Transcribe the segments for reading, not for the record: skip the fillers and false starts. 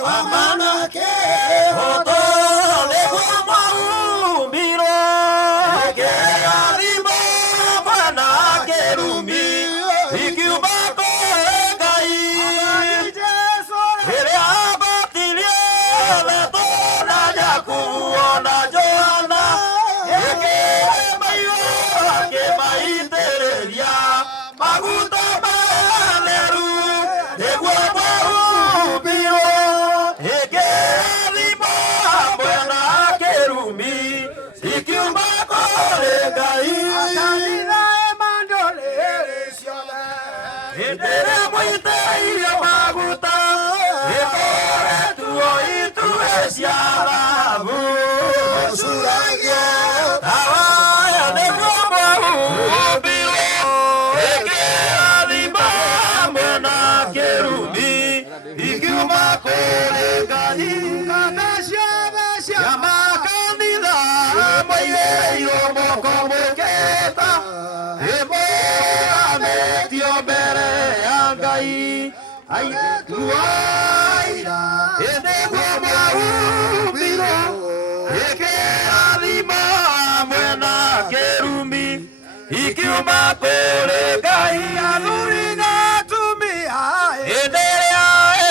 Amanake hoto lego maumiro ke arimo manake rumi ikiubako kai ele abatilie leto na jakuona joana ke mayo ke maiteria maguta maleru lego ai tuaira ene guamaumbiro eke alima mwena kerumi ikiuma kore gai anuringa tumia enea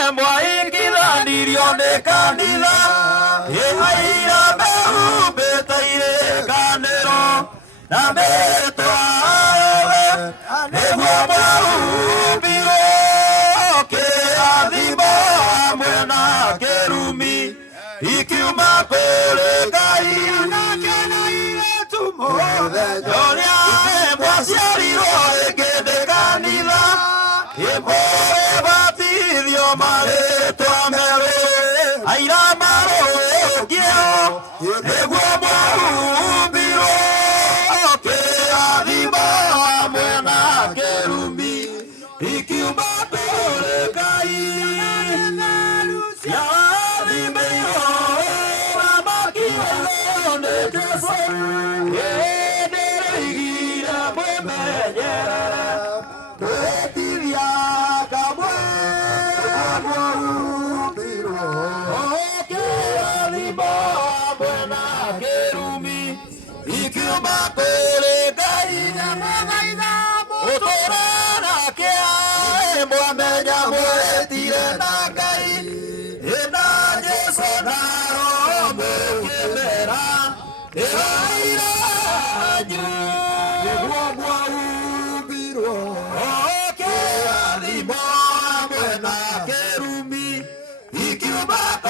emwa ikilandirio ne kanila ehaira meubetaire kanero na metwa ne guamaumbiro ikiuma kore gai nakenaire tumo yoria embwasiariro ekedekanila eboe batirio maretwa mere aira maro kieo eguo mwaubiro ke adima mwena kerumi ikiuma kore gai Kerumi, ikiubako